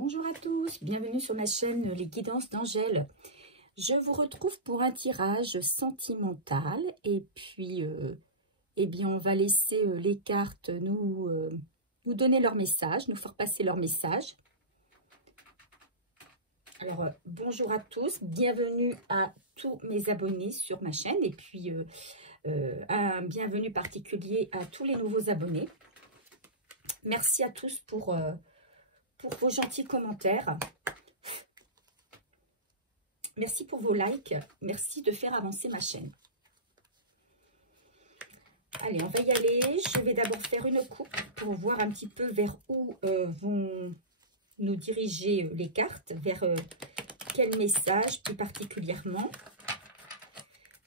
Bonjour à tous, bienvenue sur ma chaîne Les Guidances d'Angèle. Je vous retrouve pour un tirage sentimental et puis eh bien on va laisser les cartes nous donner leur message, nous faire passer leur message. Alors bonjour à tous, bienvenue à tous mes abonnés sur ma chaîne et puis un bienvenue particulier à tous les nouveaux abonnés. Merci à tous pour vos gentils commentaires. Merci pour vos likes. Merci de faire avancer ma chaîne. Allez, on va y aller. Je vais d'abord faire une coupe pour voir un petit peu vers où vont nous diriger les cartes, vers quel message plus particulièrement.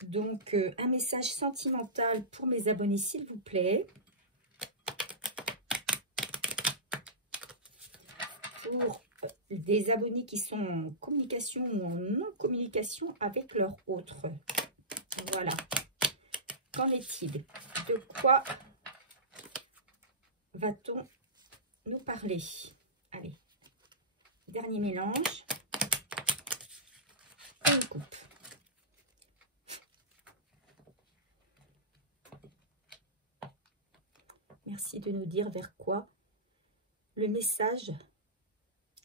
Donc, un message sentimental pour mes abonnés, s'il vous plaît. Pour des abonnés qui sont en communication ou en non-communication avec leur autre. Voilà. Qu'en est-il? De quoi va-t-on nous parler? Allez. Dernier mélange. Et une coupe. Merci de nous dire vers quoi le message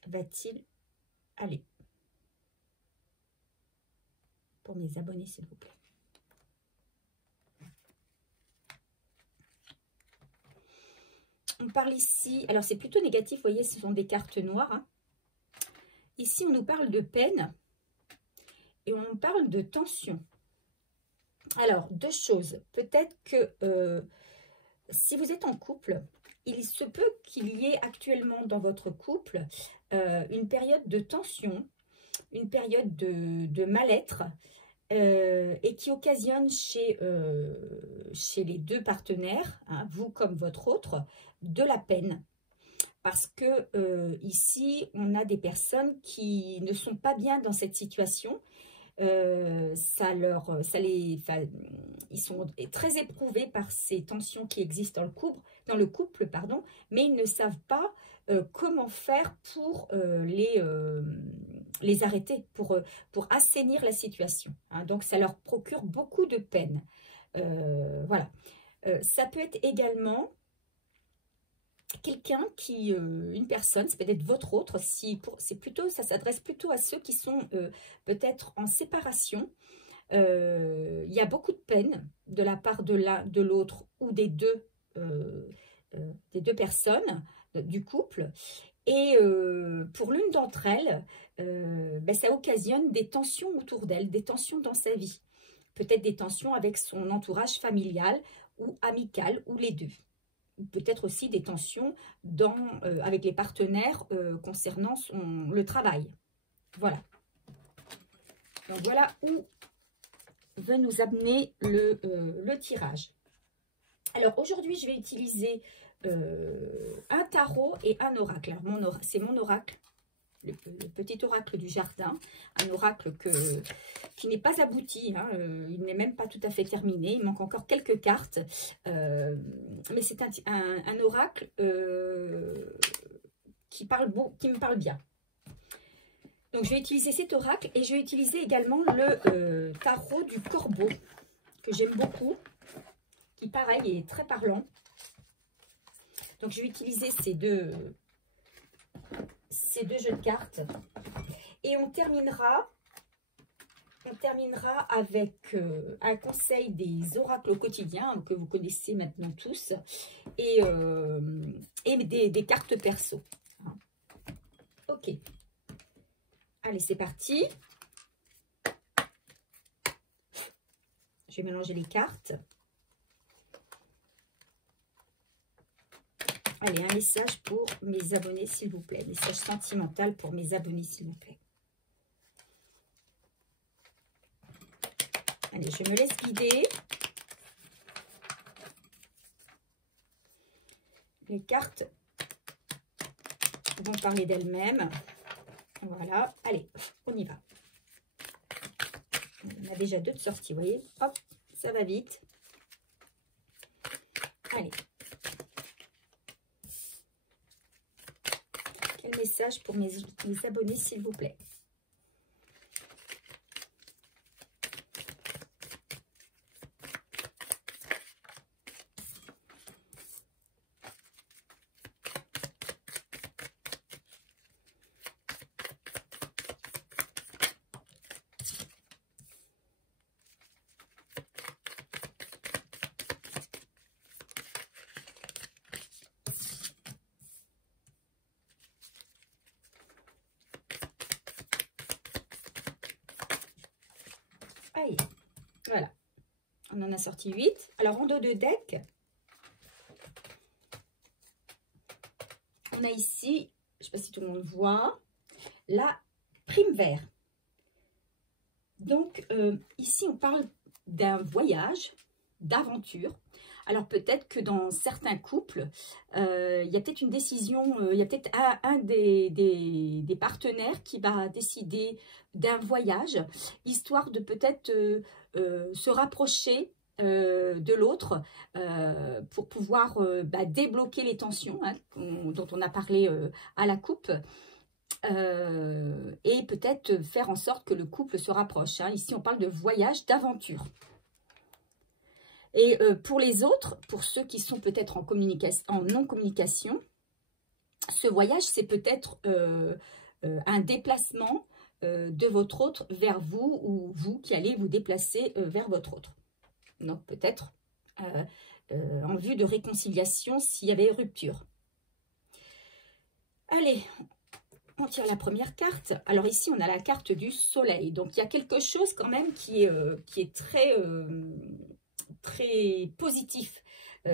va-t-il aller? Pour mes abonnés, s'il vous plaît. On parle ici, alors c'est plutôt négatif, vous voyez, ce sont des cartes noires. Hein. Ici, on nous parle de peine et on parle de tension. Alors, deux choses. Peut-être que si vous êtes en couple, il se peut qu'il y ait actuellement dans votre couple une période de tension, une période de mal-être et qui occasionne chez les deux partenaires, hein, vous comme votre autre, de la peine. Parce que ici, on a des personnes qui ne sont pas bien dans cette situation. Ils sont très éprouvés par ces tensions qui existent dans le couple, pardon, mais ils ne savent pas comment faire pour les arrêter, pour assainir la situation. Hein. Donc, ça leur procure beaucoup de peine. Voilà. Ça peut être également quelqu'un qui, une personne, c'est peut-être votre autre, ça s'adresse plutôt à ceux qui sont peut-être en séparation. Il y a beaucoup de peine de la part de l'un, de l'autre ou des deux personnes du couple. Et pour l'une d'entre elles, ça occasionne des tensions autour d'elle, des tensions dans sa vie. Peut-être des tensions avec son entourage familial ou amical, ou les deux. Peut-être aussi des tensions avec les partenaires concernant le travail. Voilà. Donc voilà où veut nous amener le tirage. Alors aujourd'hui, je vais utiliser un tarot et un oracle. Alors c'est mon oracle, le petit oracle du jardin, un oracle qui n'est pas abouti, hein, il n'est même pas tout à fait terminé, il manque encore quelques cartes, mais c'est un oracle qui me parle bien. Donc je vais utiliser cet oracle et je vais utiliser également le tarot du corbeau, que j'aime beaucoup, qui pareil est très parlant. Donc je vais utiliser ces deux jeux de cartes et on terminera avec un conseil des oracles au quotidien que vous connaissez maintenant tous et des cartes perso. Ok, allez, c'est parti. Je vais mélanger les cartes. Allez, un message pour mes abonnés, s'il vous plaît. Message sentimental pour mes abonnés, s'il vous plaît. Allez, je me laisse guider. Les cartes vont parler d'elles-mêmes. Voilà. Allez, on y va. On a déjà deux de sortie, vous voyez. Hop, ça va vite. Allez. message pour mes abonnés, s'il vous plaît. Allez, voilà. On en a sorti 8. Alors, en dos de deck, on a ici, je ne sais pas si tout le monde voit, la prime vert. Donc, ici, on parle d'un voyage, d'aventure. Alors, peut-être que dans certains couples, il y a peut-être une décision, il y a peut-être un des partenaires qui va décider d'un voyage, histoire de peut-être se rapprocher de l'autre pour pouvoir débloquer les tensions hein, dont on a parlé à la coupe. Et peut-être faire en sorte que le couple se rapproche. Hein. Ici, on parle de voyage, d'aventure. Et pour les autres, pour ceux qui sont peut-être en non-communication, ce voyage, c'est peut-être un déplacement de votre autre vers vous ou vous qui allez vous déplacer vers votre autre. Donc peut-être en vue de réconciliation s'il y avait rupture. Allez, on tire la première carte. Alors ici, on a la carte du soleil. Donc il y a quelque chose quand même qui est très positif.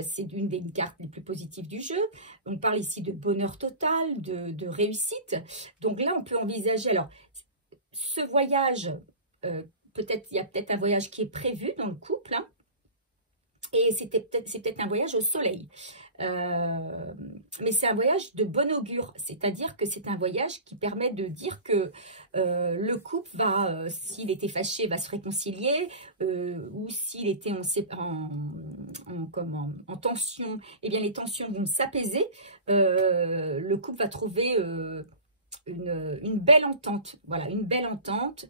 C'est une des cartes les plus positives du jeu. On parle ici de bonheur total, de réussite. Donc là, on peut envisager, alors, ce voyage, il y a peut-être un voyage qui est prévu dans le couple, hein, et c'est peut-être un voyage au soleil. Mais c'est un voyage de bon augure, c'est-à-dire que c'est un voyage qui permet de dire que le couple va, s'il était fâché, va se réconcilier, ou s'il était en tension, eh bien les tensions vont s'apaiser, le couple va trouver une belle entente, voilà, une belle entente,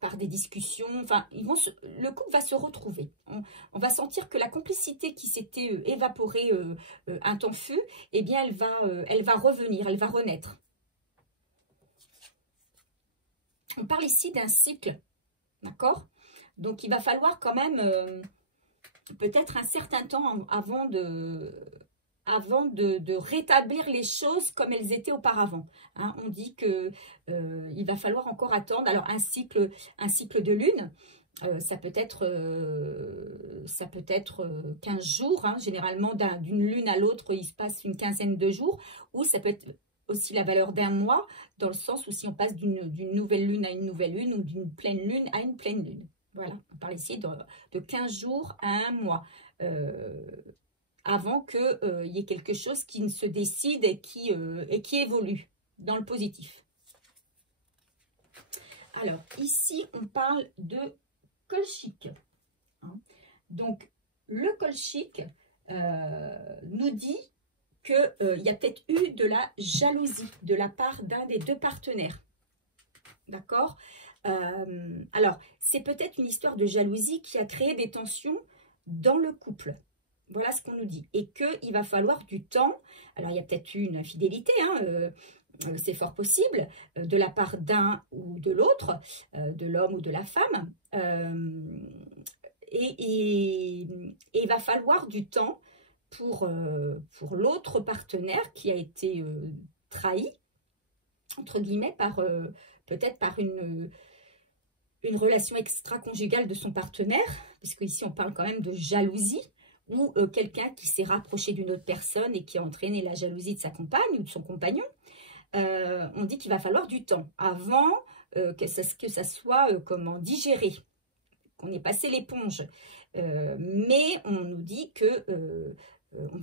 par des discussions, enfin, le couple va se retrouver. On va sentir que la complicité qui s'était évaporée un temps fut, eh bien, elle va revenir, elle va renaître. On parle ici d'un cycle, d'accord? Donc, il va falloir quand même peut-être un certain temps avant de rétablir les choses comme elles étaient auparavant. Hein, on dit que il va falloir encore attendre. Alors un cycle de lune, ça peut être 15 jours. Hein, généralement, d'une lune à l'autre, il se passe une quinzaine de jours. Ou ça peut être aussi la valeur d'un mois, dans le sens où si on passe d'une nouvelle lune à une nouvelle lune, ou d'une pleine lune à une pleine lune. Voilà, on parle ici de 15 jours à un mois. Avant qu'il y ait quelque chose qui ne se décide et qui évolue dans le positif. Alors, ici, on parle de colchique. Hein. Donc, le colchique nous dit qu'il y a peut-être eu de la jalousie de la part d'un des deux partenaires. D'accord? Alors, c'est peut-être une histoire de jalousie qui a créé des tensions dans le couple. Voilà ce qu'on nous dit. Et qu'il va falloir du temps. Alors, il y a peut-être eu une infidélité, hein, c'est fort possible, de la part d'un ou de l'autre, de l'homme ou de la femme. Et il va falloir du temps pour l'autre partenaire qui a été trahi, entre guillemets, peut-être par une relation extra-conjugale de son partenaire, puisque ici on parle quand même de jalousie, ou quelqu'un qui s'est rapproché d'une autre personne et qui a entraîné la jalousie de sa compagne ou de son compagnon. On dit qu'il va falloir du temps avant que ça soit digéré, qu'on ait passé l'éponge. Mais on nous dit que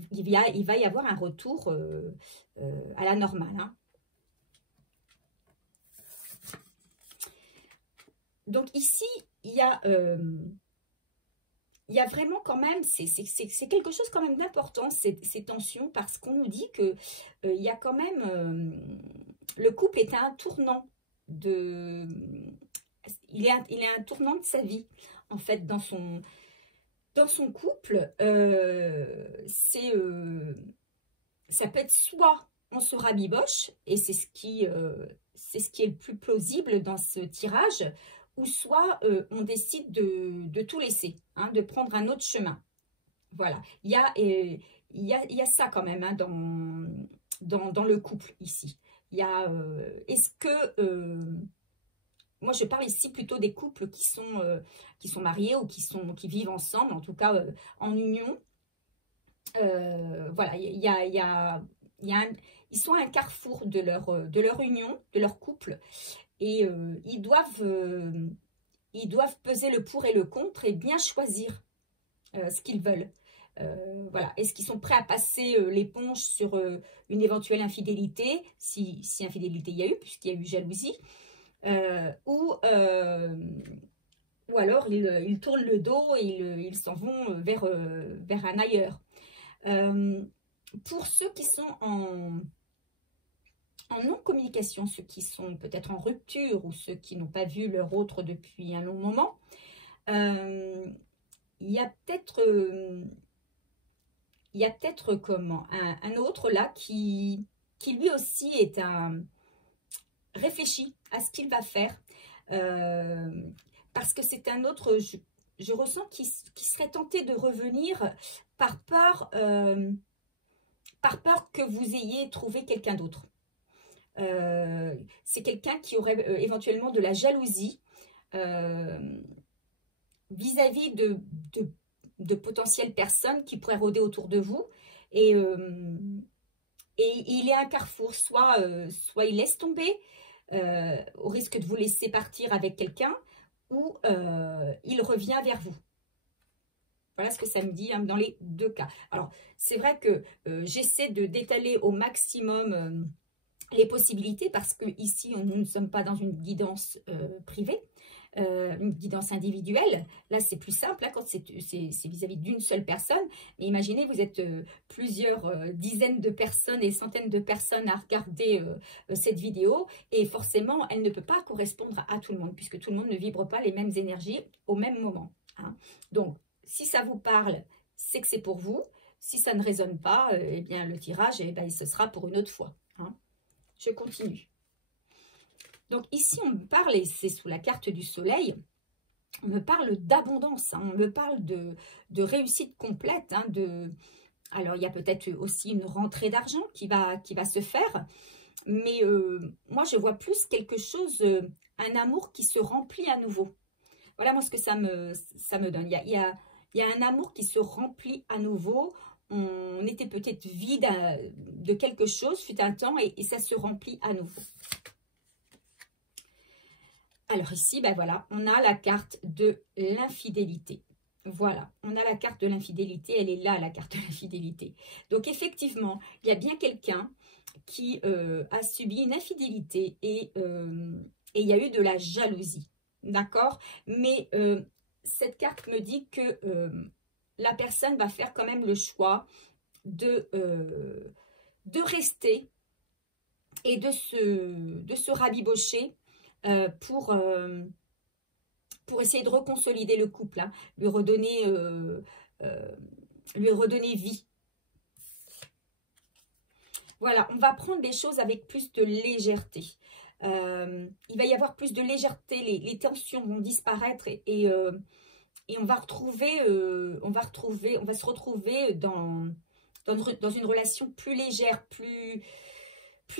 il va y avoir un retour à la normale. Hein. Donc ici, il y a il y a vraiment quand même, c'est quelque chose quand même d'important, ces tensions, parce qu'on nous dit que il y a quand même, le couple est à un tournant de, il est à un tournant de sa vie, en fait, dans son couple, ça peut être soit on se rabiboche, et c'est ce qui est le plus plausible dans ce tirage, ou soit on décide de tout laisser, hein, de prendre un autre chemin. Voilà, il y a ça quand même, hein, dans le couple ici. Il y a, est-ce que, moi je parle ici plutôt des couples qui sont mariés ou qui vivent ensemble, en tout cas en union. Voilà, ils sont à un carrefour de leur union, de leur couple, et ils doivent peser le pour et le contre et bien choisir ce qu'ils veulent. Voilà. Est-ce qu'ils sont prêts à passer l'éponge sur une éventuelle infidélité, si infidélité il y a eu, puisqu'il y a eu jalousie, ou alors ils tournent le dos et ils s'en vont vers un ailleurs. Pour ceux qui sont en non-communication, ceux qui sont peut-être en rupture ou ceux qui n'ont pas vu leur autre depuis un long moment, il y a peut-être comment un autre là qui lui aussi est réfléchit à ce qu'il va faire, parce que c'est un autre, je ressens qui serait tenté de revenir par peur que vous ayez trouvé quelqu'un d'autre. C'est quelqu'un qui aurait éventuellement de la jalousie vis-à-vis de potentielles personnes qui pourraient rôder autour de vous, et il est à un carrefour, soit il laisse tomber au risque de vous laisser partir avec quelqu'un, ou il revient vers vous. Voilà ce que ça me dit, hein, dans les deux cas. Alors, c'est vrai que j'essaie d'étaler au maximum les possibilités, parce que ici, nous ne sommes pas dans une guidance privée, une guidance individuelle. Là, c'est plus simple, hein, quand c'est vis-à-vis d'une seule personne. Mais imaginez, vous êtes plusieurs dizaines de personnes et centaines de personnes à regarder cette vidéo, et forcément, elle ne peut pas correspondre à tout le monde, puisque tout le monde ne vibre pas les mêmes énergies au même moment, hein. Donc, si ça vous parle, c'est que c'est pour vous. Si ça ne résonne pas, eh bien, le tirage, eh bien, ce sera pour une autre fois, hein. Je continue. Donc ici, on me parle, et c'est sous la carte du soleil, on me parle d'abondance, hein, on me parle de réussite complète, hein, alors, il y a peut-être aussi une rentrée d'argent qui va se faire, mais moi, je vois plus quelque chose, un amour qui se remplit à nouveau. Voilà, moi, ce que ça me donne. Il y a un amour qui se remplit à nouveau. On était peut-être vide de quelque chose, fut un temps, et ça se remplit à nouveau. Alors ici, ben voilà, on a la carte de l'infidélité. Voilà, on a la carte de l'infidélité, elle est là, la carte de l'infidélité. Donc effectivement, il y a bien quelqu'un qui a subi une infidélité, et il y a eu de la jalousie, d'accord? Mais cette carte me dit que la personne va faire quand même le choix de rester et de se rabibocher pour essayer de reconsolider le couple, hein, lui redonner vie. Voilà, on va prendre les choses avec plus de légèreté. Il va y avoir plus de légèreté, les tensions vont disparaître, et on va se retrouver dans une relation plus légère, plus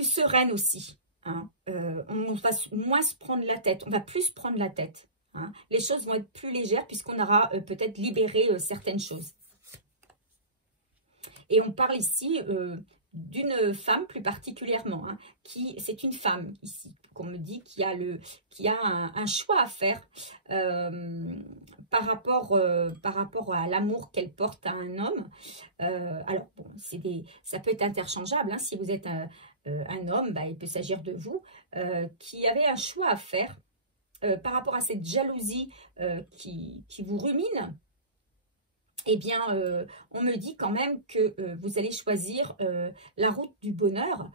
sereine aussi, hein. On va moins se prendre la tête, on va plus se prendre la tête, hein. Les choses vont être plus légères puisqu'on aura peut-être libéré certaines choses. Et on parle ici d'une femme plus particulièrement, hein, c'est une femme ici qu'on me dit qui a un choix à faire par rapport à l'amour qu'elle porte à un homme. Alors bon, ça peut être interchangeable, hein, si vous êtes un homme, bah, il peut s'agir de vous qui avez un choix à faire par rapport à cette jalousie qui vous rumine. eh bien, on me dit quand même que vous allez choisir la route du bonheur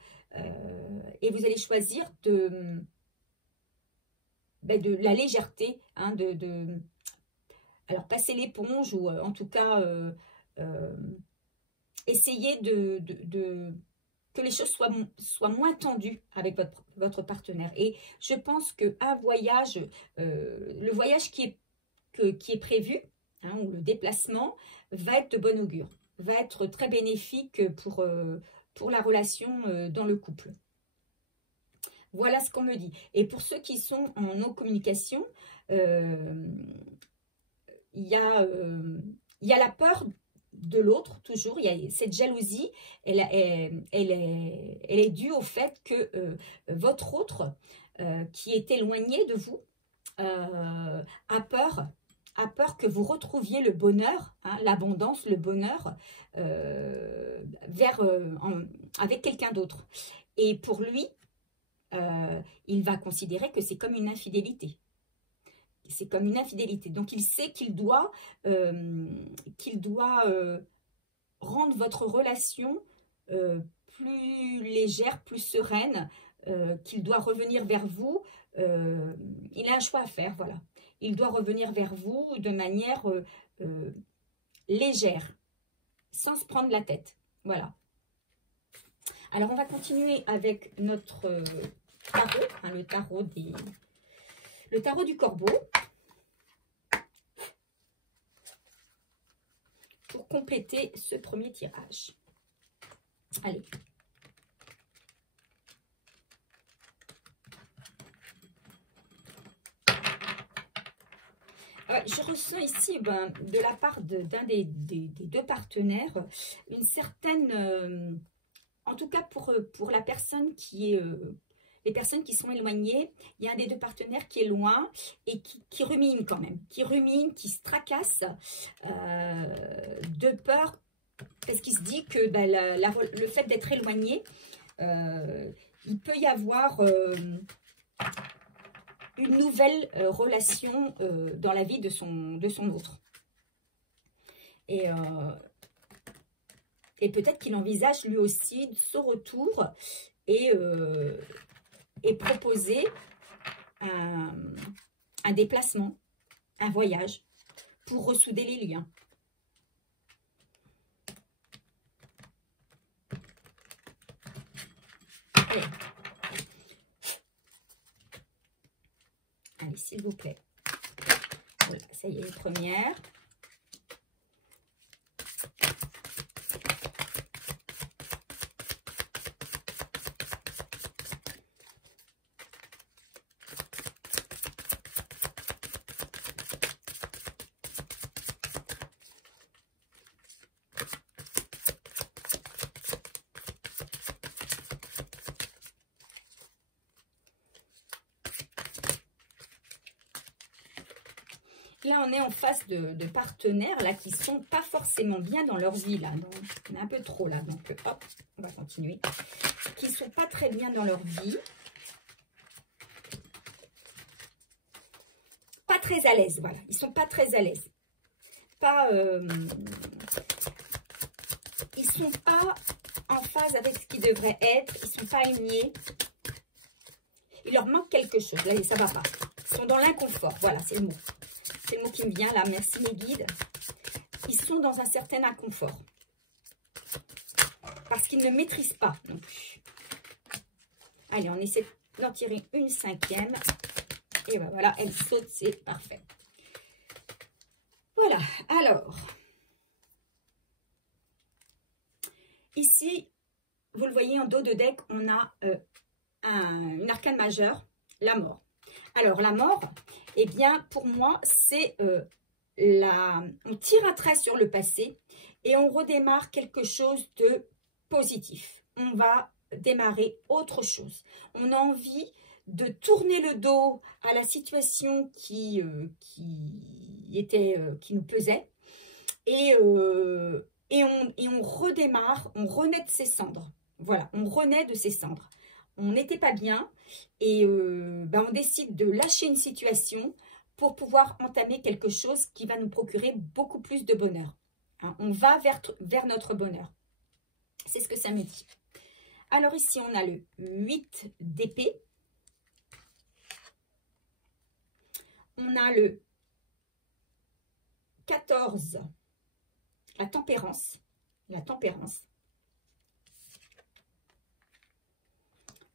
et vous allez choisir de la légèreté, hein, alors passer l'éponge ou en tout cas essayer que les choses soient moins tendues avec votre partenaire. Et je pense qu'un voyage, le voyage qui est prévu, hein, ou le déplacement, va être de bon augure, va être très bénéfique pour la relation dans le couple. Voilà ce qu'on me dit. Et pour ceux qui sont en non-communication, il y a la peur de l'autre, toujours. Il y a cette jalousie, elle est due au fait que votre autre, qui est éloigné de vous, a peur que vous retrouviez le bonheur, hein, l'abondance, le bonheur avec quelqu'un d'autre. Et pour lui, il va considérer que c'est comme une infidélité. C'est comme une infidélité. Donc, il sait qu'il doit rendre votre relation plus légère, plus sereine, qu'il doit revenir vers vous. Il a un choix à faire, voilà. Il doit revenir vers vous de manière légère, sans se prendre la tête. Voilà. Alors, on va continuer avec notre tarot, hein, le tarot du corbeau. Pour compléter ce premier tirage. Allez. Je ressens ici, de la part d'un des deux partenaires, une certaine... en tout cas, pour la personne qui est... les personnes qui sont éloignées, il y a un des deux partenaires qui est loin et qui rumine quand même. Qui rumine, qui se tracasse de peur, parce qu'il se dit que le fait d'être éloigné, il peut y avoir une nouvelle relation dans la vie de son autre. Et peut-être qu'il envisage lui aussi ce retour et proposer un déplacement, un voyage pour ressouder les liens. Allez, s'il vous plaît. Voilà, ça y est, les premières. Là, on est en face de partenaires là qui sont pas forcément bien dans leur vie. Là. Donc, on est un peu trop là. Donc, hop, on va continuer. Qui sont pas très bien dans leur vie. Pas très à l'aise, voilà. Ils sont pas très à l'aise. Ils sont pas en phase avec ce qu'ils devraient être. Ils sont pas alignés. Il leur manque quelque chose. Là, ça va pas. Ils sont dans l'inconfort. Voilà, c'est le mot. C'est le mot qui me vient là, merci mes guides. Ils sont dans un certain inconfort. Parce qu'ils ne maîtrisent pas non plus. Allez, on essaie d'en tirer une cinquième. Et ben voilà, elle saute, c'est parfait. Voilà, alors. Ici, vous le voyez en dos de deck, on a une arcane majeure, la mort. Alors, la mort, eh bien, pour moi, c'est on tire un trait sur le passé et on redémarre quelque chose de positif. On va démarrer autre chose. On a envie de tourner le dos à la situation qui nous pesait et on redémarre, on renaît de ses cendres. Voilà, on renaît de ses cendres. On n'était pas bien et on décide de lâcher une situation pour pouvoir entamer quelque chose qui va nous procurer beaucoup plus de bonheur. Hein. On va vers notre bonheur. C'est ce que ça me dit. Alors ici, on a le 8 d'épée. On a le 14, la tempérance. La tempérance.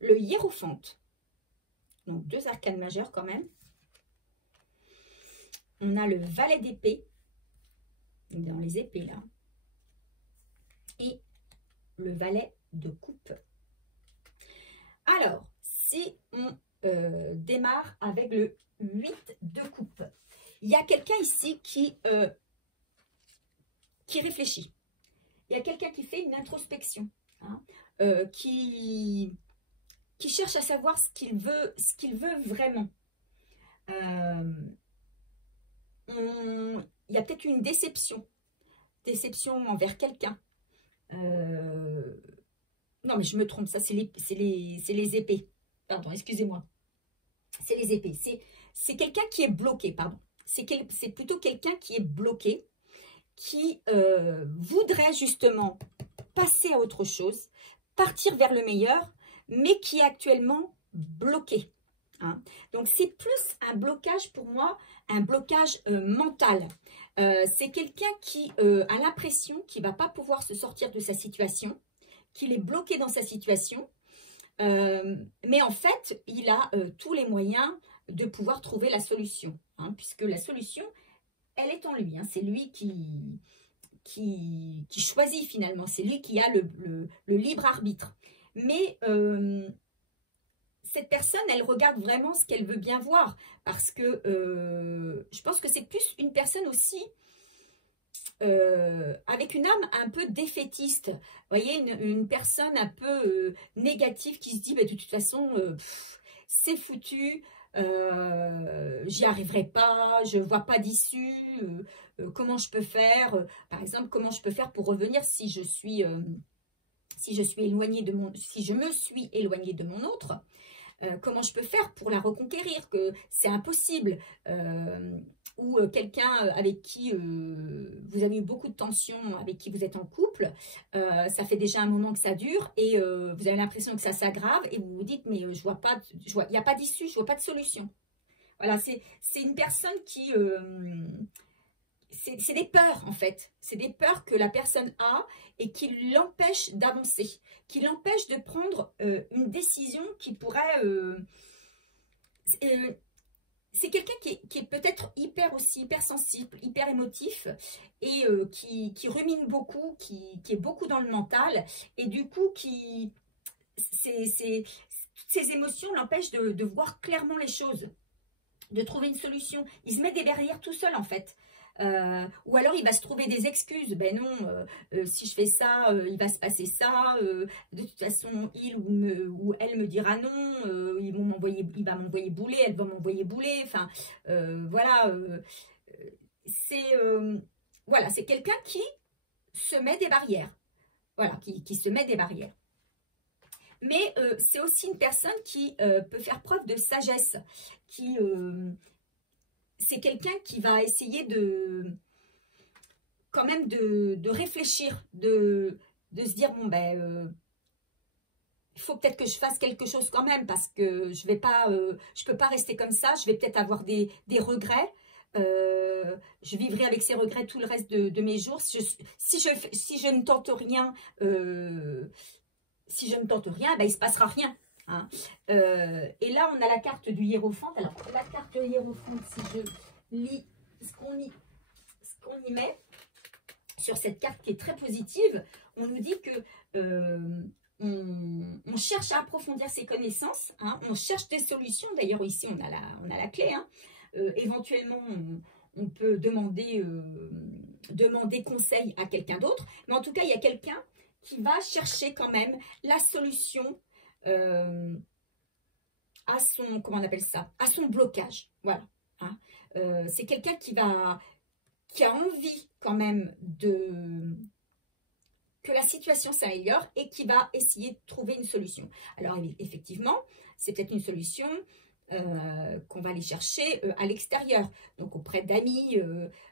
Le hiérophante. Donc, 2 arcanes majeures quand même. On a le valet d'épée. Dans les épées là. Et le valet de coupe. Alors, si on démarre avec le 8 de coupe, il y a quelqu'un ici qui réfléchit. Il y a quelqu'un qui fait une introspection, hein, qui cherche à savoir ce qu'il veut vraiment. Il y a peut-être une déception envers quelqu'un. Non, mais je me trompe, ça c'est les épées. Pardon, excusez-moi. C'est les épées. C'est quelqu'un qui est bloqué, pardon. C'est plutôt quelqu'un qui est bloqué, qui voudrait justement passer à autre chose, partir vers le meilleur, mais qui est actuellement bloqué. Hein. Donc, c'est plus un blocage pour moi, un blocage mental. C'est quelqu'un qui a l'impression qu'il ne va pas pouvoir se sortir de sa situation, qu'il est bloqué dans sa situation, mais en fait, il a tous les moyens de pouvoir trouver la solution, hein, puisque la solution, elle est en lui. Hein, c'est lui qui choisit finalement, c'est lui qui a le libre arbitre. Mais cette personne, elle regarde vraiment ce qu'elle veut bien voir, parce que je pense que c'est plus une personne aussi avec une âme un peu défaitiste. Vous voyez, une personne un peu négative qui se dit, bah, de toute façon, c'est foutu, j'y arriverai pas, je vois pas d'issue, comment je peux faire, par exemple, comment je peux faire pour revenir si je me suis éloignée de mon autre, comment je peux faire pour la reconquérir, que c'est impossible, ou quelqu'un avec qui vous avez eu beaucoup de tensions, avec qui vous êtes en couple, ça fait déjà un moment que ça dure et vous avez l'impression que ça s'aggrave et vous vous dites mais il n'y a pas d'issue, je vois pas de solution. Voilà, c'est une personne qui... c'est des peurs en fait, c'est des peurs que la personne a et qui l'empêchent d'avancer, qui l'empêchent de prendre une décision qui pourrait... c'est quelqu'un qui est peut-être hyper sensible, hyper émotif et qui rumine beaucoup, qui est beaucoup dans le mental et du coup toutes ces émotions l'empêchent de voir clairement les choses, de trouver une solution. Il se met des barrières tout seul en fait. Ou alors il va se trouver des excuses. Ben non, si je fais ça, il va se passer ça. De toute façon, il ou elle me dira non. Il va m'envoyer bouler, elle va m'envoyer bouler. Enfin, voilà. Voilà, c'est quelqu'un qui se met des barrières. Voilà, qui se met des barrières. Mais c'est aussi une personne qui peut faire preuve de sagesse, c'est quelqu'un qui va essayer quand même de réfléchir, de se dire, bon ben, il faut peut-être que je fasse quelque chose quand même, parce que je peux pas rester comme ça, je vais peut-être avoir des regrets, je vivrai avec ces regrets tout le reste de mes jours, si je ne tente rien, ben, il ne se passera rien. Hein. Et là, on a la carte du hiérophante. Alors, la carte hiérophante, si je lis ce qu'on y met sur cette carte qui est très positive, on nous dit que on cherche à approfondir ses connaissances, hein, on cherche des solutions. D'ailleurs, ici, on a la clé. Hein. Éventuellement, on peut demander conseil à quelqu'un d'autre. Mais en tout cas, il y a quelqu'un qui va chercher quand même la solution à son, comment on appelle ça, à son blocage, voilà. Hein. C'est quelqu'un qui a envie quand même que la situation s'améliore et qui va essayer de trouver une solution. Alors effectivement, c'est peut-être une solution qu'on va aller chercher à l'extérieur, donc auprès d'amis,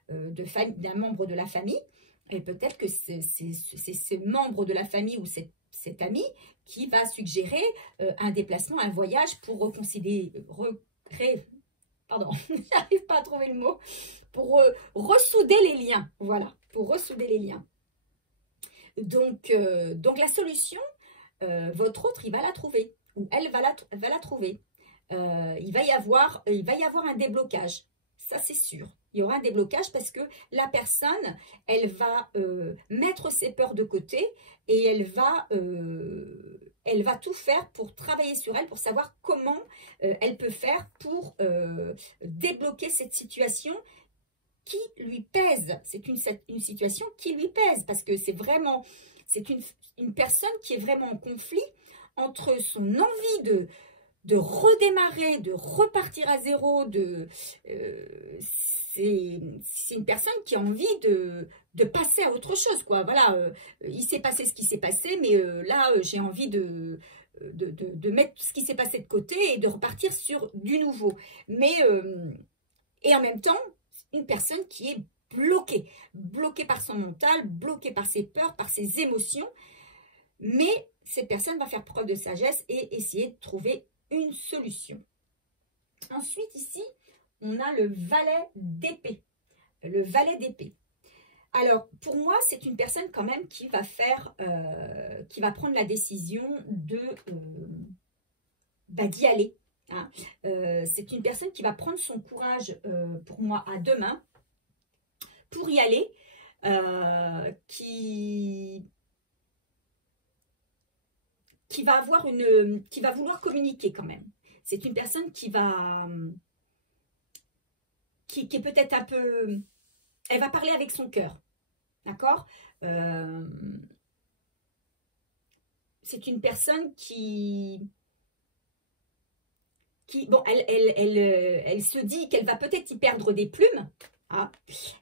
d'un membre de la famille, Et peut-être que c'est ce membre de la famille ou cet ami qui va suggérer un déplacement, un voyage pour pardon, j'arrive pas à trouver le mot, pour ressouder les liens, voilà, pour ressouder les liens. Donc la solution, votre autre, il va la trouver, ou elle va la trouver. Il va y avoir un déblocage, ça c'est sûr. Il y aura un déblocage parce que la personne, elle va mettre ses peurs de côté et elle va tout faire pour travailler sur elle, pour savoir comment elle peut faire pour débloquer cette situation qui lui pèse. C'est une situation qui lui pèse parce que c'est une personne qui est vraiment en conflit entre son envie de redémarrer, de repartir à zéro, c'est une personne qui a envie de passer à autre chose, quoi. Voilà, il s'est passé ce qui s'est passé, mais là, j'ai envie de mettre ce qui s'est passé de côté et de repartir sur du nouveau. Mais, et en même temps, une personne qui est bloquée par son mental, bloquée par ses peurs, par ses émotions. Mais cette personne va faire preuve de sagesse et essayer de trouver une solution. Ensuite, ici, on a le valet d'épée. Le valet d'épée. Alors, pour moi, c'est une personne quand même qui va prendre la décision d'y aller. Hein. C'est une personne qui va prendre son courage, pour moi, à deux mains, pour y aller, qui va vouloir communiquer quand même. C'est une personne qui est peut-être un peu... Elle va parler avec son cœur. D'accord? C'est une personne bon, elle se dit qu'elle va peut-être y perdre des plumes. Hein.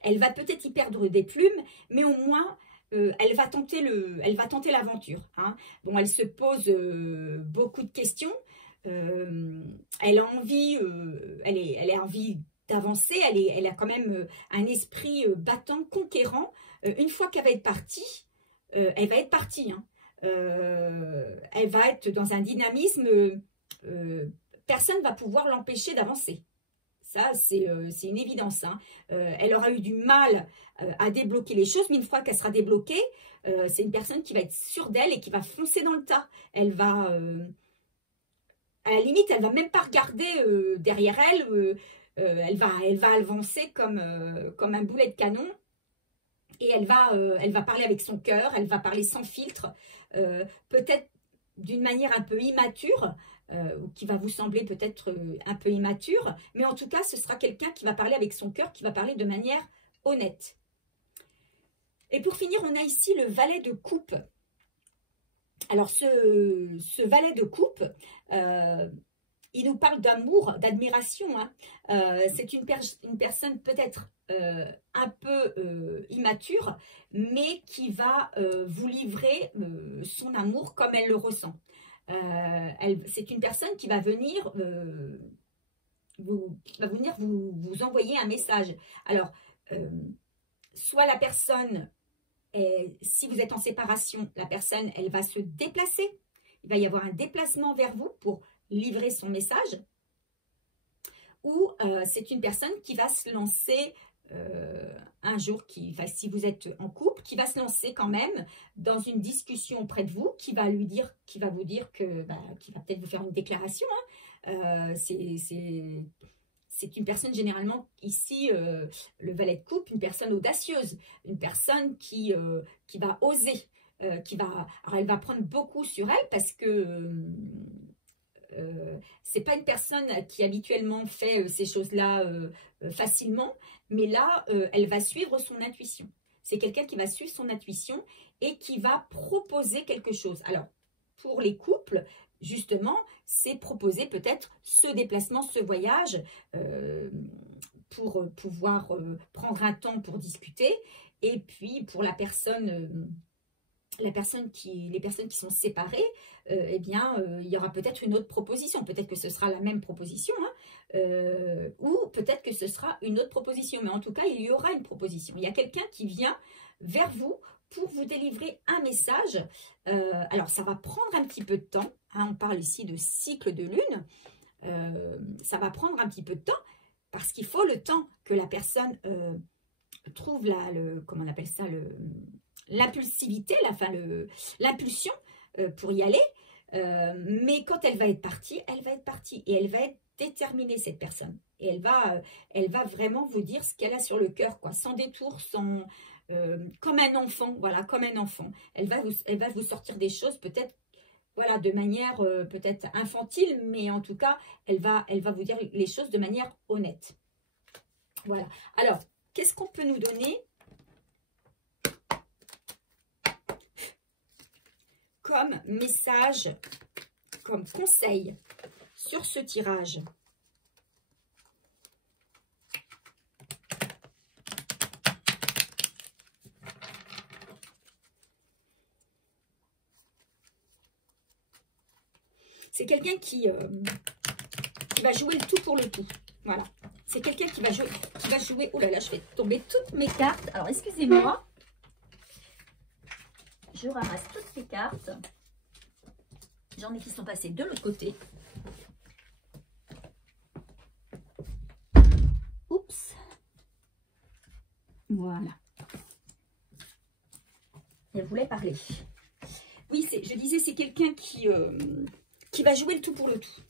Elle va peut-être y perdre des plumes, mais au moins... elle va tenter l'aventure. Hein. Bon, elle se pose beaucoup de questions. Elle a envie, elle a envie d'avancer. Elle a quand même un esprit battant, conquérant. Une fois qu'elle va être partie, elle va être partie. Hein. Elle va être dans un dynamisme. Personne ne va pouvoir l'empêcher d'avancer. Ça, c'est une évidence. Hein. Elle aura eu du mal à débloquer les choses, mais une fois qu'elle sera débloquée, c'est une personne qui va être sûre d'elle et qui va foncer dans le tas. Elle va, à la limite, elle ne va même pas regarder derrière elle. Elle va avancer comme un boulet de canon. Et elle va parler avec son cœur, elle va parler sans filtre, peut-être d'une manière un peu immature, qui va vous sembler peut-être un peu immature, mais en tout cas, ce sera quelqu'un qui va parler avec son cœur, qui va parler de manière honnête. Et pour finir, on a ici le valet de coupe. Alors, ce valet de coupe, il nous parle d'amour, d'admiration. Hein. C'est une personne peut-être un peu immature, mais qui va vous livrer son amour comme elle le ressent. C'est une personne qui va venir vous envoyer un message. Alors, soit la personne, si vous êtes en séparation, la personne, elle va se déplacer. Il va y avoir un déplacement vers vous pour livrer son message. Ou c'est une personne qui va se lancer un jour, si vous êtes en couple, qui va se lancer quand même dans une discussion auprès de vous, qui va vous dire qui va peut-être vous faire une déclaration. Hein. C'est une personne généralement ici, le valet de coupe, une personne audacieuse, une personne qui va oser, alors elle va prendre beaucoup sur elle parce que c'est pas une personne qui habituellement fait ces choses-là facilement, mais là, elle va suivre son intuition. C'est quelqu'un qui va suivre son intuition et qui va proposer quelque chose. Alors, pour les couples, justement, c'est proposer peut-être ce déplacement, ce voyage, pour pouvoir prendre un temps pour discuter. Et puis, pour la personne les personnes qui sont séparées, eh bien, il y aura peut-être une autre proposition. Peut-être que ce sera la même proposition, hein, ou peut-être que ce sera une autre proposition. Mais en tout cas, il y aura une proposition. Il y a quelqu'un qui vient vers vous pour vous délivrer un message. Alors, ça va prendre un petit peu de temps. Hein, on parle ici de cycle de lune. Ça va prendre un petit peu de temps parce qu'il faut le temps que la personne trouve comment on appelle ça, l'impulsivité, l'impulsion pour y aller. Mais quand elle va être partie, et elle va être déterminée, cette personne. Et elle va vraiment vous dire ce qu'elle a sur le cœur, quoi, sans détour, comme un enfant, voilà, comme un enfant. Elle va vous sortir des choses, peut-être, voilà, de manière peut-être infantile, mais en tout cas, elle va vous dire les choses de manière honnête. Voilà. Alors, qu'est-ce qu'on peut nous donner comme message, comme conseil sur ce tirage? C'est quelqu'un qui va jouer le tout pour le tout. Voilà. C'est quelqu'un qui va jouer. Oh là là, je fais tomber toutes mes cartes. Alors, excusez-moi. Je ramasse toutes mes cartes. J'en ai qui sont passées de l'autre côté. Oups. Voilà. Elle voulait parler. Oui, je disais, c'est quelqu'un qui va jouer le tout pour le tout.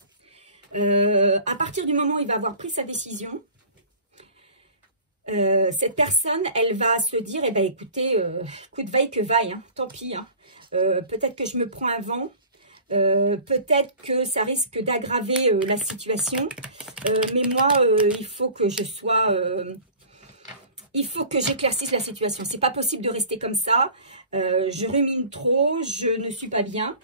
À partir du moment où il va avoir pris sa décision, cette personne, elle va se dire, eh ben, écoutez, écoute, vaille que vaille, hein, tant pis. Hein. Peut-être que je me prends un vent, peut-être que ça risque d'aggraver la situation, mais moi, il faut que je sois... il faut que j'éclaircisse la situation. C'est pas possible de rester comme ça. Je rumine trop, je ne suis pas bien.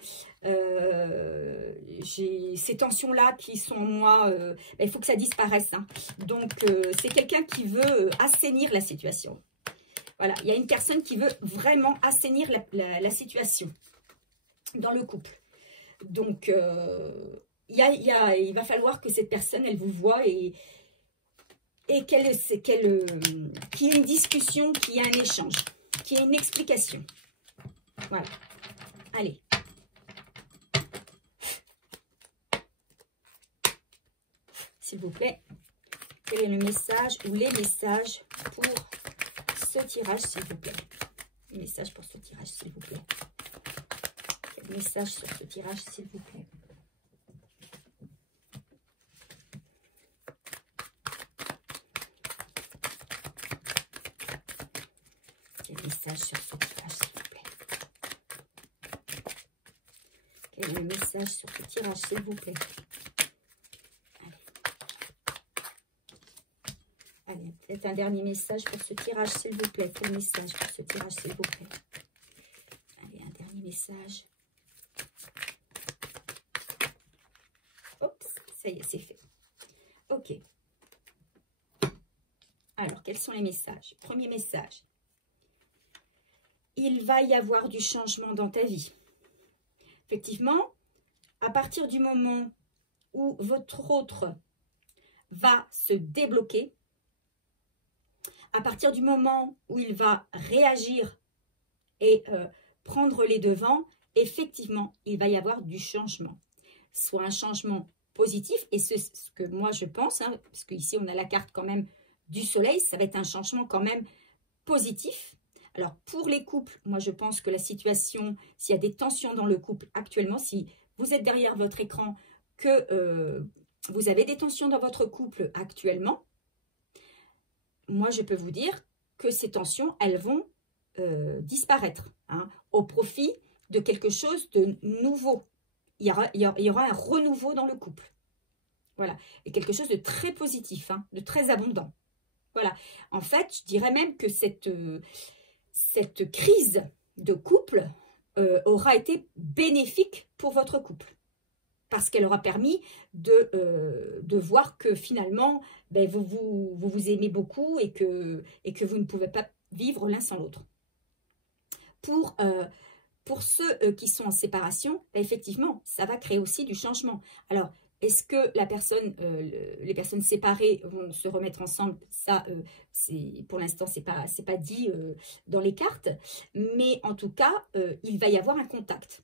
J'ai ces tensions-là qui sont en moi, il faut que ça disparaisse. Hein. Donc, c'est quelqu'un qui veut assainir la situation. Voilà, il y a une personne qui veut vraiment assainir la situation dans le couple. Donc, il va falloir que cette personne, elle vous voie et qu'il y ait une discussion, qu'il y ait un échange, qu'il y ait une explication. Voilà. Allez. S'il vous plaît, quel est le message ou les messages pour ce tirage, s'il vous plaît? Les messages pour ce tirage, s'il vous plaît. Quel message sur ce tirage, s'il vous plaît? Quel message sur ce tirage, s'il vous plaît? Quel est le message sur ce tirage, s'il vous plaît? Allez, peut-être un dernier message pour ce tirage, s'il vous plaît. Quel message pour ce tirage, s'il vous plaît? Allez, un dernier message. Oups, ça y est, c'est fait. Ok. Alors, quels sont les messages? Premier message. Il va y avoir du changement dans ta vie. Effectivement, à partir du moment où votre autre va se débloquer, à partir du moment où il va réagir et prendre les devants, effectivement, il va y avoir du changement. Soit un changement positif, et c'est ce que moi je pense, hein, parce qu'ici on a la carte quand même du soleil, ça va être un changement quand même positif. Alors pour les couples, moi je pense que la situation, s'il y a des tensions dans le couple actuellement, si vous êtes derrière votre écran, que vous avez des tensions dans votre couple actuellement, moi, je peux vous dire que ces tensions, elles vont disparaître hein, au profit de quelque chose de nouveau. Il y aura un renouveau dans le couple. Voilà. Et quelque chose de très positif, hein, de très abondant. Voilà. En fait, je dirais même que cette crise de couple aura été bénéfique pour votre couple. Parce qu'elle aura permis de voir que finalement, ben, vous aimez beaucoup et que vous ne pouvez pas vivre l'un sans l'autre. Pour Pour ceux qui sont en séparation, bah, effectivement, ça va créer aussi du changement. Alors, est-ce que les personnes séparées vont se remettre ensemble? Ça, pour l'instant, c'est pas dit dans les cartes. Mais en tout cas, il va y avoir un contact.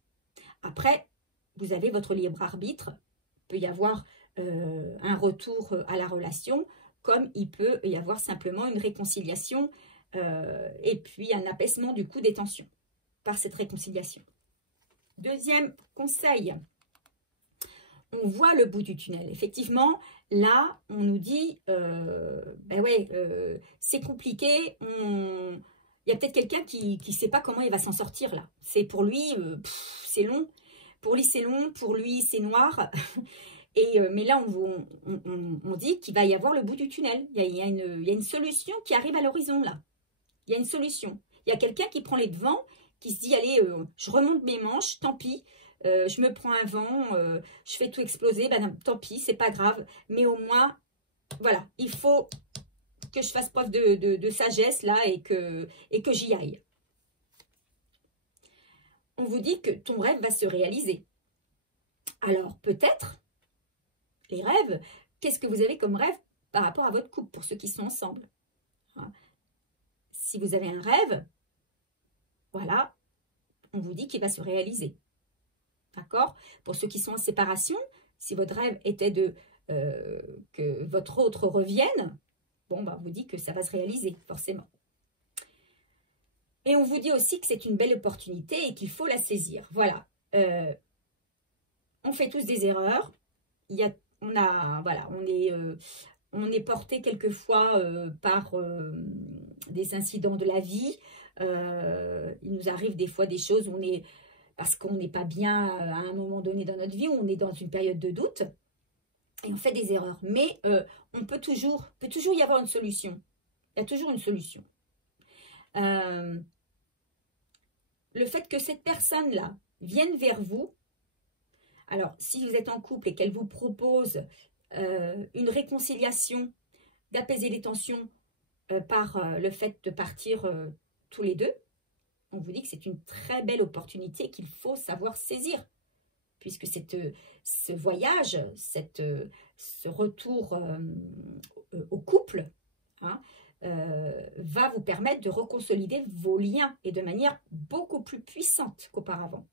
Après, vous avez votre libre arbitre. Il peut y avoir un retour à la relation, comme il peut y avoir simplement une réconciliation et puis un apaisement du coup des tensions par cette réconciliation. Deuxième conseil, on voit le bout du tunnel. Effectivement, là, on nous dit, ben ouais, c'est compliqué, il y a peut-être quelqu'un qui ne sait pas comment il va s'en sortir là. C'est pour lui, c'est long. Pour lui, c'est long, pour lui, c'est noir. Mais là, on dit qu'il va y avoir le bout du tunnel. Il y a une solution qui arrive à l'horizon là. Il y a une solution. Il y a quelqu'un qui prend les devants, qui se dit, allez, je remonte mes manches, tant pis, je me prends un vent, je fais tout exploser, ben non, tant pis, c'est pas grave, mais au moins, voilà, il faut que je fasse preuve de sagesse là et que j'y aille. On vous dit que ton rêve va se réaliser. Alors, peut-être, les rêves, qu'est-ce que vous avez comme rêve par rapport à votre couple, pour ceux qui sont ensemble? Si vous avez un rêve, voilà, on vous dit qu'il va se réaliser. D'accord? Pour ceux qui sont en séparation, si votre rêve était que votre autre revienne, bon, bah, on vous dit que ça va se réaliser, forcément. Et on vous dit aussi que c'est une belle opportunité et qu'il faut la saisir. Voilà. On fait tous des erreurs. On est porté quelquefois par des incidents de la vie. Il nous arrive des fois des choses où parce qu'on n'est pas bien à un moment donné dans notre vie, où on est dans une période de doute et on fait des erreurs. Mais on peut toujours y avoir une solution. Il y a toujours une solution. Le fait que cette personne-là vienne vers vous, alors si vous êtes en couple et qu'elle vous propose une réconciliation, d'apaiser les tensions par le fait de partir tous les deux, on vous dit que c'est une très belle opportunité qu'il faut savoir saisir, puisque ce voyage, ce retour au couple, hein, va vous permettre de reconsolider vos liens et de manière beaucoup plus puissante qu'auparavant.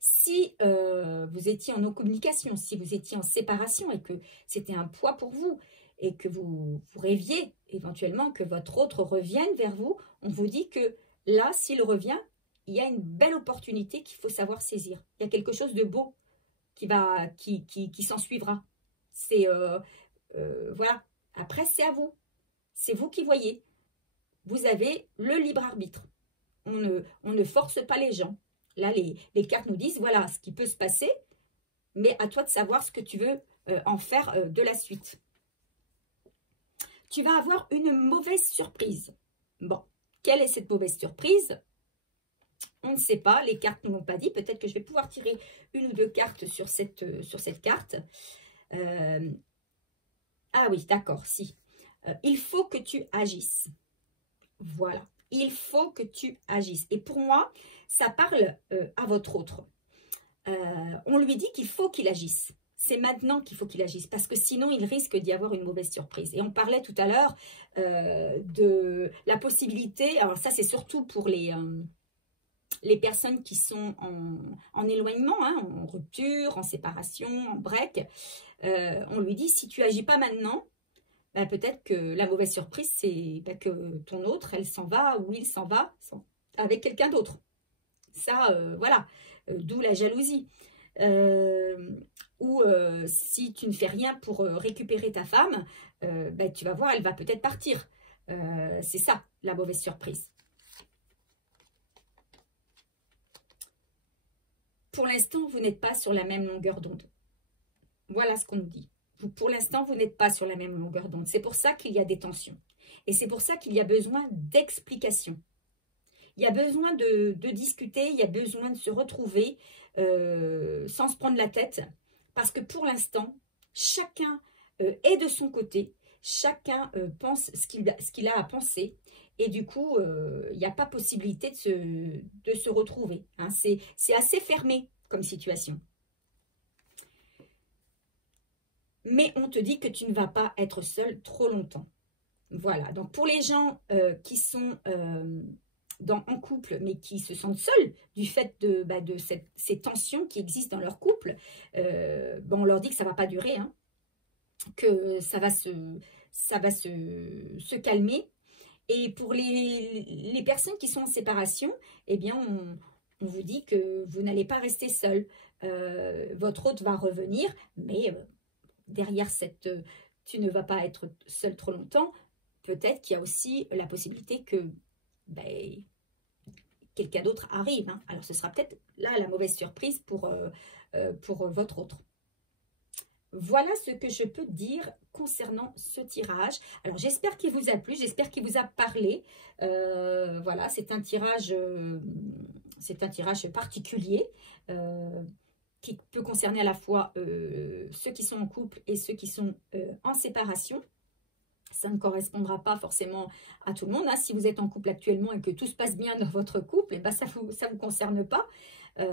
Si vous étiez en non-communication, si vous étiez en séparation et que c'était un poids pour vous et que vous rêviez éventuellement que votre autre revienne vers vous, on vous dit que là, s'il revient, il y a une belle opportunité qu'il faut savoir saisir. Il y a quelque chose de beau qui s'en suivra. C'est voilà. Après, c'est à vous. C'est vous qui voyez. Vous avez le libre arbitre. On ne force pas les gens. Là, les cartes nous disent, voilà ce qui peut se passer, mais à toi de savoir ce que tu veux en faire de la suite. Tu vas avoir une mauvaise surprise. Bon, quelle est cette mauvaise surprise? On ne sait pas, les cartes ne m'ont pas dit. Peut-être que je vais pouvoir tirer une ou deux cartes sur cette carte. Ah oui, d'accord, si. Il faut que tu agisses. Voilà. Il faut que tu agisses. Et pour moi, ça parle à votre autre. On lui dit qu'il faut qu'il agisse. C'est maintenant qu'il faut qu'il agisse, parce que sinon, il risque d'y avoir une mauvaise surprise. Et on parlait tout à l'heure de la possibilité, alors ça, c'est surtout pour les personnes qui sont en éloignement, hein, en rupture, en séparation, en break. On lui dit, si tu agis pas maintenant, bah, peut-être que la mauvaise surprise, c'est bah, que ton autre, elle s'en va ou il s'en va avec quelqu'un d'autre. Ça, voilà, d'où la jalousie. Ou si tu ne fais rien pour récupérer ta femme, bah, tu vas voir, elle va peut-être partir. C'est ça, la mauvaise surprise. Pour l'instant, vous n'êtes pas sur la même longueur d'onde. Voilà ce qu'on nous dit. Pour l'instant, vous n'êtes pas sur la même longueur d'onde. C'est pour ça qu'il y a des tensions. Et c'est pour ça qu'il y a besoin d'explications. Il y a besoin de discuter, il y a besoin de se retrouver sans se prendre la tête. Parce que pour l'instant, chacun est de son côté. chacun pense ce qu'il a à penser. Et du coup, il n'y a pas possibilité de se retrouver. Hein. C'est assez fermé comme situation. Mais on te dit que tu ne vas pas être seul trop longtemps. Voilà, donc pour les gens qui sont en couple, mais qui se sentent seuls du fait de ces tensions qui existent dans leur couple, bon, on leur dit que ça ne va pas durer, hein, que ça va se calmer. Et pour les personnes qui sont en séparation, eh bien, on vous dit que vous n'allez pas rester seul. Votre hôte va revenir, mais derrière tu ne vas pas être seul trop longtemps. Peut-être qu'il y a aussi la possibilité que quelqu'un d'autre arrive. Hein. Alors, ce sera peut-être là la mauvaise surprise pour votre autre. Voilà ce que je peux dire concernant ce tirage. Alors, j'espère qu'il vous a plu, j'espère qu'il vous a parlé. Voilà, c'est un tirage particulier qui peut concerner à la fois ceux qui sont en couple et ceux qui sont en séparation. Ça ne correspondra pas forcément à tout le monde. Hein. Si vous êtes en couple actuellement et que tout se passe bien dans votre couple, eh ben ça vous concerne pas.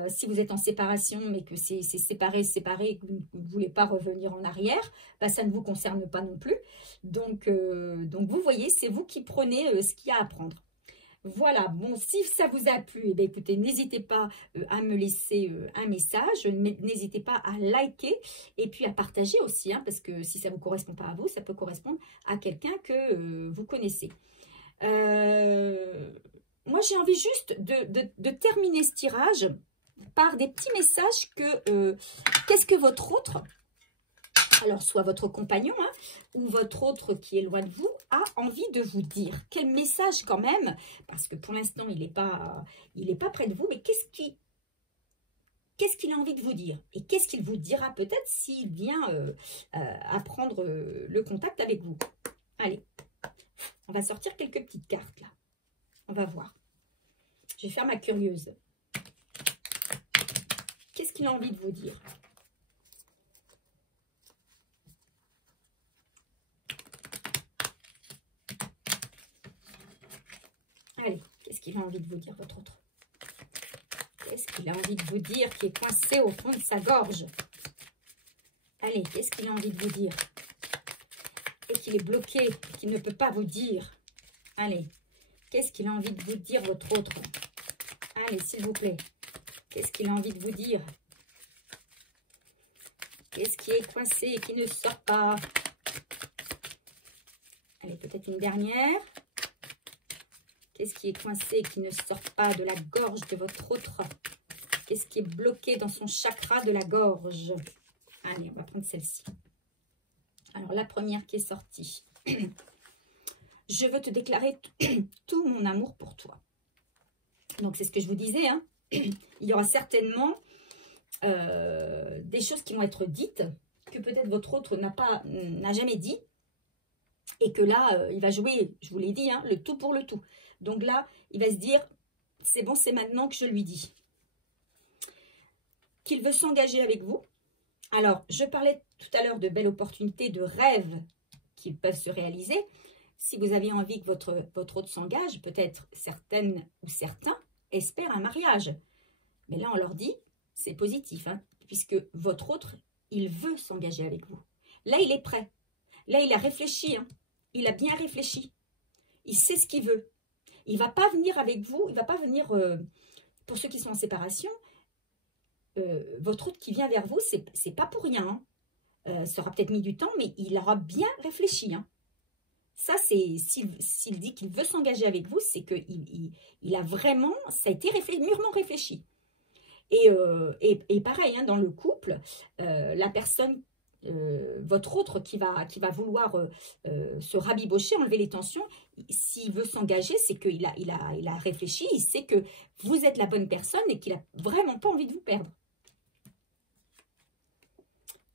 Si vous êtes en séparation, mais que c'est séparé, et que vous ne voulez pas revenir en arrière, ben ça ne vous concerne pas non plus. Donc vous voyez, c'est vous qui prenez ce qu'il y a à prendre. Voilà, bon, si ça vous a plu, eh bien, écoutez, n'hésitez pas à me laisser un message, n'hésitez pas à liker et puis à partager aussi, hein, parce que si ça ne vous correspond pas à vous, ça peut correspondre à quelqu'un que vous connaissez. Moi, j'ai envie juste de terminer ce tirage par des petits messages que qu'est-ce que votre autre, alors soit votre compagnon hein, ou votre autre qui est loin de vous, a envie de vous dire. Quel message quand même, parce que pour l'instant, il n'est pas près de vous, mais qu'est-ce qu'il a envie de vous dire? Et qu'est-ce qu'il vous dira peut-être s'il vient à prendre le contact avec vous? Allez, on va sortir quelques petites cartes là. On va voir. Je vais faire ma curieuse. Qu'est-ce qu'il a envie de vous dire? Allez, qu'est-ce qu'il a envie de vous dire, votre autre? Qu'est-ce qu'il a envie de vous dire qui est coincé au fond de sa gorge? Allez, qu'est-ce qu'il a envie de vous dire? Et qu'il est bloqué, qu'il ne peut pas vous dire. Allez, qu'est-ce qu'il a envie de vous dire, votre autre? Allez, s'il vous plaît. Qu'est-ce qu'il a envie de vous dire? Qu'est-ce qui est coincé et qui ne sort pas? Allez, peut-être une dernière. Qu'est-ce qui est coincé et qui ne sort pas de la gorge de votre autre? Qu'est-ce qui est bloqué dans son chakra de la gorge? Allez, on va prendre celle-ci. Alors, la première qui est sortie. Je veux te déclarer tout mon amour pour toi. Donc, c'est ce que je vous disais. Hein. Il y aura certainement des choses qui vont être dites que peut-être votre autre n'a jamais dit. Et que là, il va jouer, je vous l'ai dit, hein, le tout pour le tout. Donc là, il va se dire, c'est bon, c'est maintenant que je lui dis. Qu'il veut s'engager avec vous. Alors, je parlais tout à l'heure de belles opportunités, de rêves qui peuvent se réaliser. Si vous avez envie que votre autre s'engage, peut-être certaines ou certains espèrent un mariage. Mais là, on leur dit, c'est positif, hein, puisque votre autre, il veut s'engager avec vous. Là, il est prêt. Là, il a réfléchi. Hein. Il a bien réfléchi. Il sait ce qu'il veut. Il ne va pas venir avec vous. Il ne va pas venir, pour ceux qui sont en séparation, votre autre qui vient vers vous, c'est pas pour rien. Hein. Ça aura peut-être mis du temps, mais il aura bien réfléchi. Hein. Ça, c'est s'il dit qu'il veut s'engager avec vous, c'est qu'il a vraiment, ça a été mûrement réfléchi. Et pareil, hein, dans le couple, la personne, votre autre qui va vouloir se rabibocher, enlever les tensions, s'il veut s'engager, c'est qu'il a réfléchi, il sait que vous êtes la bonne personne et qu'il n'a vraiment pas envie de vous perdre.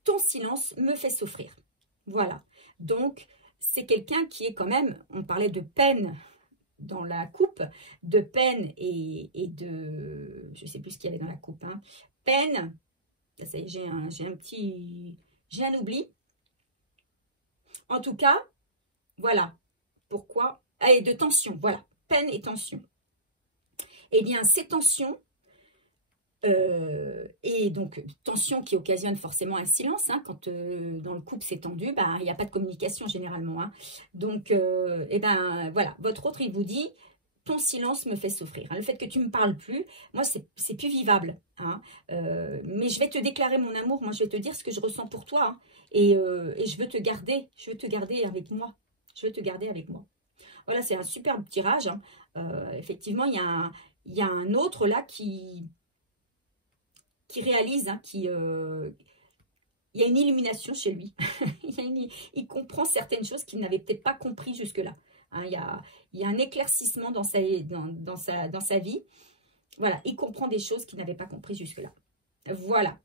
Ton silence me fait souffrir. Voilà. Donc, c'est quelqu'un qui est quand même, on parlait de peine dans la coupe, de peine et de, je ne sais plus ce qu'il y avait dans la coupe, hein. Peine, ça y est, j'ai un oubli. En tout cas, Voilà. Pourquoi? Ah, et de tension, voilà. Peine et tension. Eh bien, ces tensions, et donc tension qui occasionne forcément un silence, hein, quand dans le couple c'est tendu, bah, il n'y a pas de communication généralement. Hein. Donc, eh ben, voilà, votre autre, il vous dit, ton silence me fait souffrir. Hein. Le fait que tu ne me parles plus, moi, c'est plus vivable. Hein. Mais je vais te déclarer mon amour, moi, je vais te dire ce que je ressens pour toi. Hein. Et je veux te garder avec moi. Je veux te garder avec moi. Voilà, c'est un superbe tirage. Hein. Effectivement, il y a un autre là qui réalise, hein, il y a une illumination chez lui. Il comprend certaines choses qu'il n'avait peut-être pas compris jusque-là. Hein, il y a un éclaircissement dans sa vie. Voilà, il comprend des choses qu'il n'avait pas compris jusque-là. Voilà.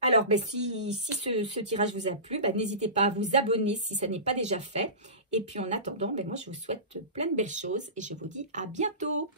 Alors, ben, si ce tirage vous a plu, ben, n'hésitez pas à vous abonner si ça n'est pas déjà fait. Et puis, en attendant, ben, moi, je vous souhaite plein de belles choses et je vous dis à bientôt.